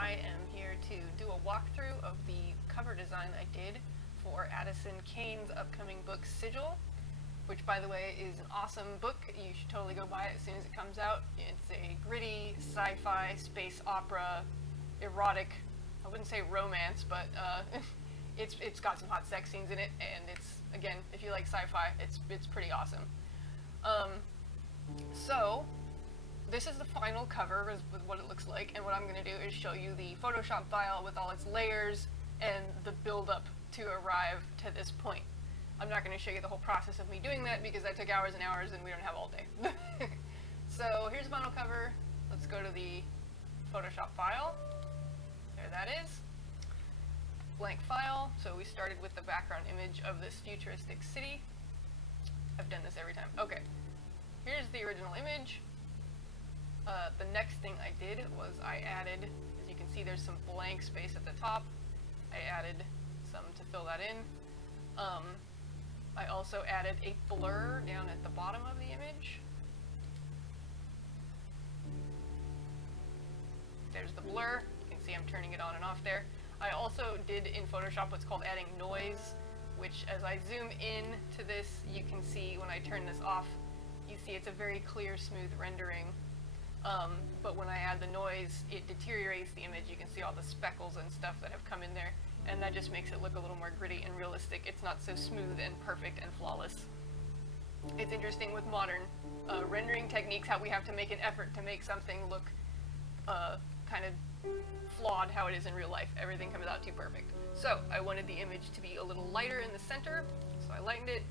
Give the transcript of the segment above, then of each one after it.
I am here to do a walkthrough of the cover design I did for Addison Cain's upcoming book Sigil, which by the way is an awesome book. You should totally go buy it as soon as it comes out. It's a gritty sci-fi space opera, erotic, I wouldn't say romance, but it's got some hot sex scenes in it, and it's, again, if you like sci-fi, it's pretty awesome. So this is the final cover with what it looks like, and what I'm going to do is show you the Photoshop file with all its layers and the build-up to arrive to this point. I'm not going to show you the whole process of me doing that because that took hours and hours and we don't have all day. So here's the final cover. Let's go to the Photoshop file. There that is. Blank file. So we started with the background image of this futuristic city. I've done this every time. Okay. Here's the original image. The next thing I did was I added, as you can see, there's some blank space at the top. I added some to fill that in. I also added a blur down at the bottom of the image. There's the blur. You can see I'm turning it on and off there. I also did in Photoshop what's called adding noise, which as I zoom in to this, you can see when I turn this off, you see it's a very clear, smooth rendering. But when I add the noise, it deteriorates the image. You can see all the speckles and stuff that have come in there, and that just makes it look a little more gritty and realistic. It's not so smooth and perfect and flawless. It's interesting with modern rendering techniques how we have to make an effort to make something look kind of flawed how it is in real life. Everything comes out too perfect. So I wanted the image to be a little lighter in the center, so I lightened it.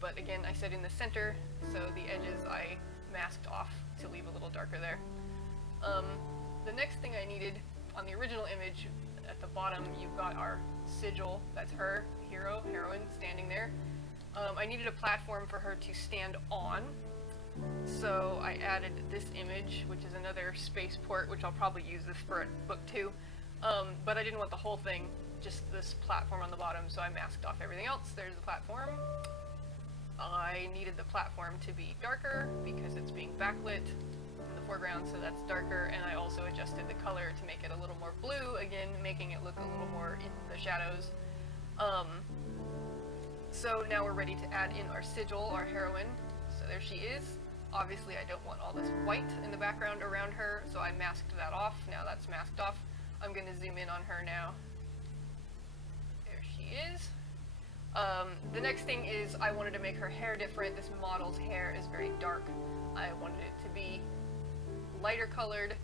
But again, I said in the center, so the edges I masked off to leave a little darker there. The next thing I needed on the original image, at the bottom you've got our Sigil, that's her, heroine, standing there. I needed a platform for her to stand on, so I added this image, which is another spaceport, which I'll probably use this for a book too, but I didn't want the whole thing, just this platform on the bottom, so I masked off everything else. There's the platform. I needed the platform to be darker because it's being backlit in the foreground, so that's darker, and I also adjusted the color to make it a little more blue, again making it look a little more in the shadows. So now we're ready to add in our Sigil, our heroine. So there she is. Obviously I don't want all this white in the background around her, so I masked that off. Now that's masked off. I'm going to zoom in on her now. There she is. The next thing is I wanted to make her hair different. This model's hair is very dark. I wanted it to be lighter colored.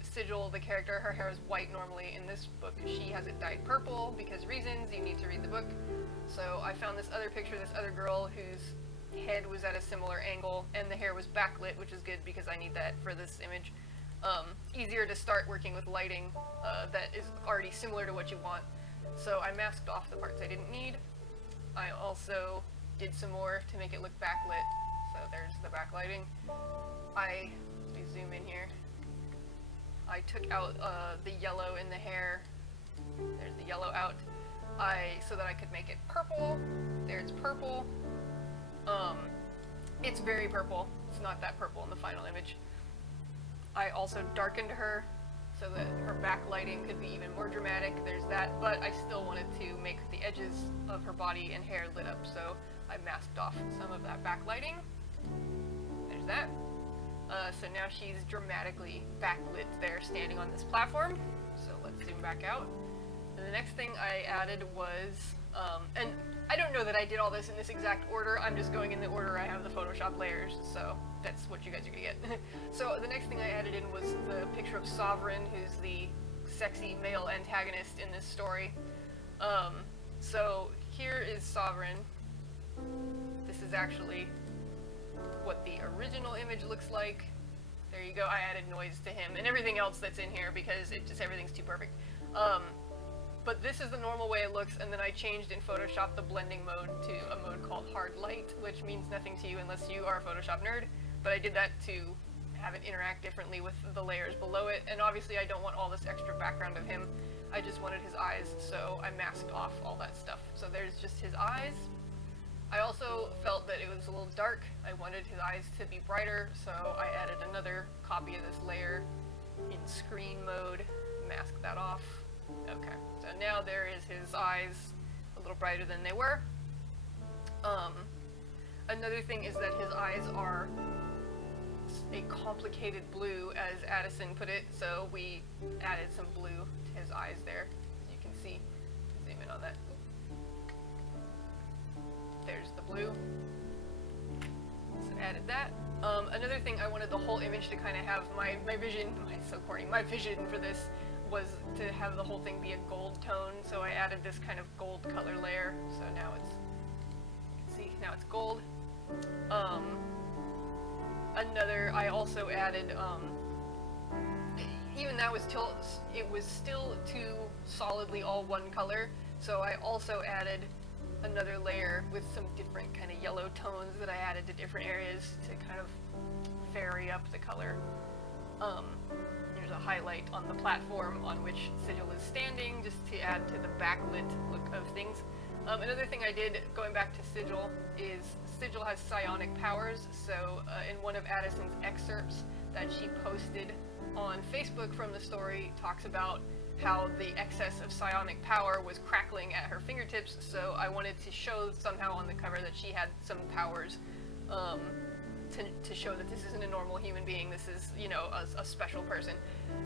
Sigil, the character, her hair is white normally. In this book, she has it dyed purple because reasons. You need to read the book. So I found this other picture, this other girl whose head was at a similar angle and the hair was backlit, which is good because I need that for this image. Easier to start working with lighting that is already similar to what you want. So I masked off the parts I didn't need. I also did some more to make it look backlit. So there's the backlighting. Let me zoom in here. I took out the yellow in the hair. There's the yellow out. So that I could make it purple. There's purple. It's very purple. It's not that purple in the final image. I also darkened her so that her backlighting could be even more dramatic. There's that, but I still wanted to make the edges of her body and hair lit up, so I masked off some of that backlighting. There's that. So now she's dramatically backlit there standing on this platform. So let's zoom back out. And the next thing I added was, and I don't know that I did all this in this exact order, I'm just going in the order I have the Photoshop layers, so that's what you guys are gonna get. So the next thing I added in was the picture of Sovereign, who's the sexy male antagonist in this story. So here is Sovereign. This is actually what the original image looks like. There you go, I added noise to him and everything else that's in here because everything's too perfect. But this is the normal way it looks, and then I changed in Photoshop the blending mode to a mode called hard light, which means nothing to you unless you are a Photoshop nerd, but I did that to have it interact differently with the layers below it, and obviously I don't want all this extra background of him. I just wanted his eyes, so I masked off all that stuff. So there's just his eyes. I also felt that it was a little dark. I wanted his eyes to be brighter, so I added another copy of this layer in screen mode, mask that off. Okay, so now there is his eyes a little brighter than they were. Another thing is that his eyes are a complicated blue, as Addison put it, so we added some blue to his eyes there, as you can see. Zoom in on that. There's the blue. So added that. Another thing, I wanted the whole image to kind of have my vision, so corny, my vision for this was to have the whole thing be a gold tone, so I added this kind of gold color layer, so now it's, you can see, now it's gold. I also added, even that was it was still too solidly all one color, so I also added another layer with some different kind of yellow tones that I added to different areas to kind of vary up the color. There's a highlight on the platform on which Sigil is standing, just to add to the backlit look of things. Another thing I did, going back to Sigil, is Sigil has psionic powers, so in one of Addison's excerpts that she posted on Facebook from the story, talks about how the excess of psionic power was crackling at her fingertips, so I wanted to show somehow on the cover that she had some powers, to show that this isn't a normal human being, this is, you know, a special person.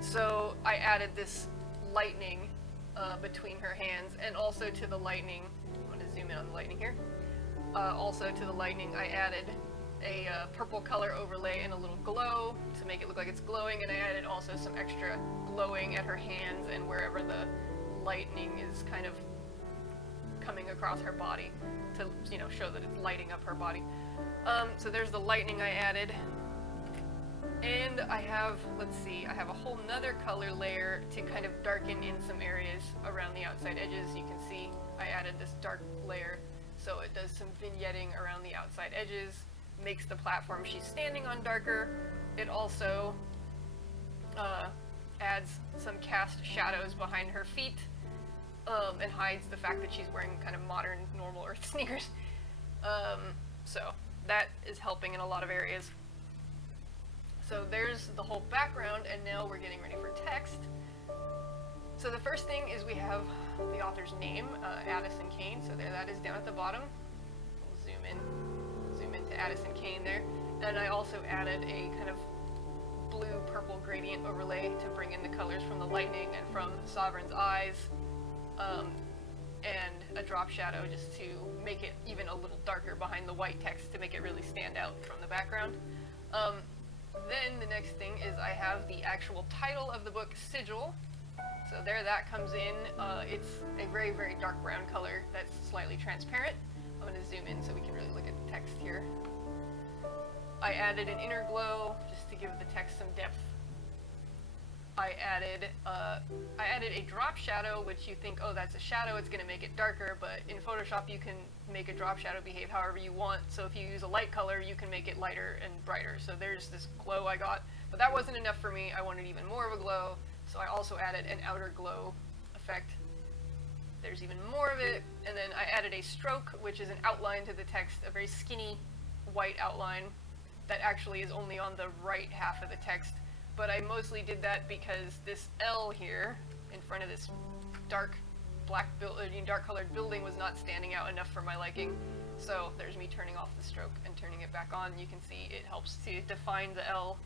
So I added this lightning between her hands, and also to the lightning, I'm going to zoom in on the lightning here, also to the lightning I added a purple color overlay and a little glow to make it look like it's glowing, and I added also some extra glowing at her hands and wherever the lightning is kind of coming across her body to, you know, show that it's lighting up her body. So there's the lightning I added, and I have, let's see, I have a whole nother color layer to kind of darken in some areas around the outside edges. You can see I added this dark layer, so it does some vignetting around the outside edges, makes the platform she's standing on darker. It also adds some cast shadows behind her feet, and hides the fact that she's wearing kind of modern, normal Earth sneakers. So that is helping in a lot of areas. So there's the whole background, and now we're getting ready for text. So the first thing is we have the author's name, Addison Cain, so there that is down at the bottom. We'll zoom into Addison Cain there. And I also added a kind of blue-purple gradient overlay to bring in the colors from the lightning and from Sovereign's eyes, and a drop shadow just to make it even a little darker behind the white text to make it really stand out from the background. Then the next thing is I have the actual title of the book, Sigil. So there that comes in. It's a very, very dark brown color that's slightly transparent. I'm going to zoom in so we can really look at the text here. I added an inner glow just to give the text some depth. I added a drop shadow, which you think, oh, that's a shadow, it's going to make it darker, but in Photoshop you can make a drop shadow behave however you want, so if you use a light color, you can make it lighter and brighter. So there's this glow I got, but that wasn't enough for me. I wanted even more of a glow, so I also added an outer glow effect. There's even more of it, and then I added a stroke, which is an outline to the text, a very skinny white outline that actually is only on the right half of the text. But I mostly did that because this L here in front of this dark colored building was not standing out enough for my liking. So there's me turning off the stroke and turning it back on. You can see it helps to define the L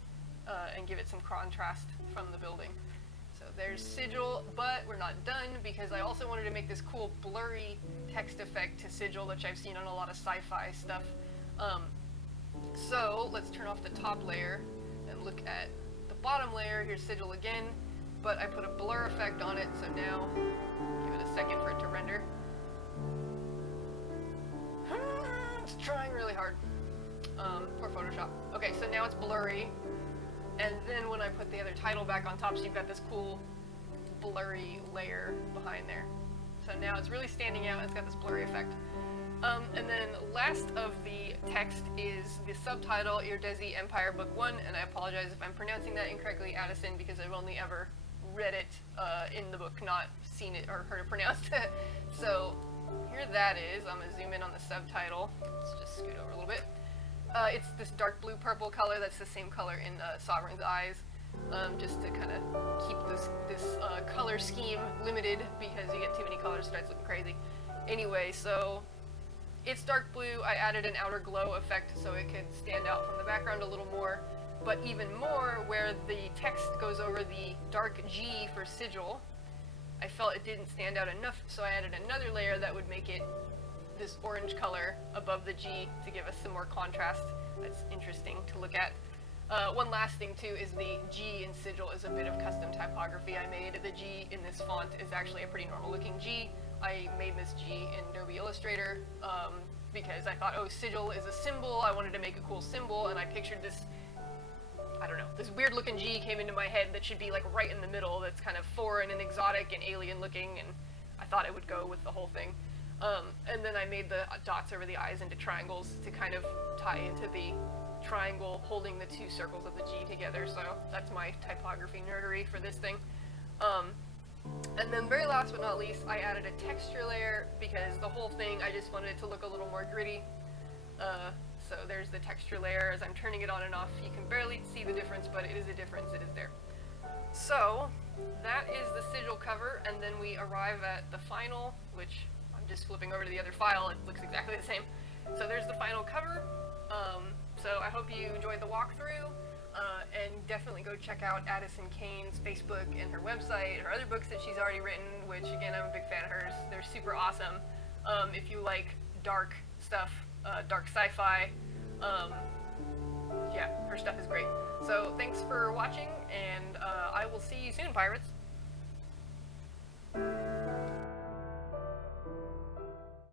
and give it some contrast from the building. So there's Sigil, but we're not done because I also wanted to make this cool blurry text effect to Sigil, which I've seen on a lot of sci-fi stuff. So let's turn off the top layer and look at the bottom layer. Here's Sigil again, but I put a blur effect on it, so now give it a second for it to render. It's trying really hard. Poor Photoshop. Okay, so now it's blurry, and then when I put the other title back on top, so you've got this cool blurry layer behind there. So now it's really standing out, it's got this blurry effect. And then last of the text is the subtitle, Irdezi Empire Book 1, and I apologize if I'm pronouncing that incorrectly, Addison, because I've only ever read it in the book, not seen it or heard it pronounced. So here that is. I'm going to zoom in on the subtitle. Let's just scoot over a little bit. It's this dark blue-purple color that's the same color in Sovereign's eyes. just to kind of keep this color scheme limited, because you get too many colors, it starts looking crazy. Anyway, so it's dark blue. I added an outer glow effect so it could stand out from the background a little more, but even more where the text goes over the dark G for Sigil, I felt it didn't stand out enough, so I added another layer that would make it this orange color above the G to give us some more contrast. That's interesting to look at. One last thing too is the G in Sigil is a bit of custom typography I made. The G in this font is actually a pretty normal looking G. I made this G in Adobe Illustrator because I thought, oh, Sigil is a symbol, I wanted to make a cool symbol, and I pictured this, I don't know, this weird looking G came into my head that should be like right in the middle, that's kind of foreign and exotic and alien looking, and I thought it would go with the whole thing. And then I made the dots over the eyes into triangles to kind of tie into the triangle holding the two circles of the G together, so that's my typography nerdery for this thing. And then very last but not least, I added a texture layer because the whole thing, I just wanted it to look a little more gritty. So there's the texture layer. As I'm turning it on and off, you can barely see the difference, but it is a difference, it is there. So that is the Sigil cover, and then we arrive at the final, which I'm just flipping over to the other file, it looks exactly the same. So there's the final cover. So I hope you enjoyed the walkthrough, and definitely go check out Addison Cain's Facebook and her website, her other books that she's already written, which again, I'm a big fan of hers. They're super awesome. If you like dark stuff, dark sci-fi, yeah, her stuff is great. So thanks for watching, and I will see you soon, pirates.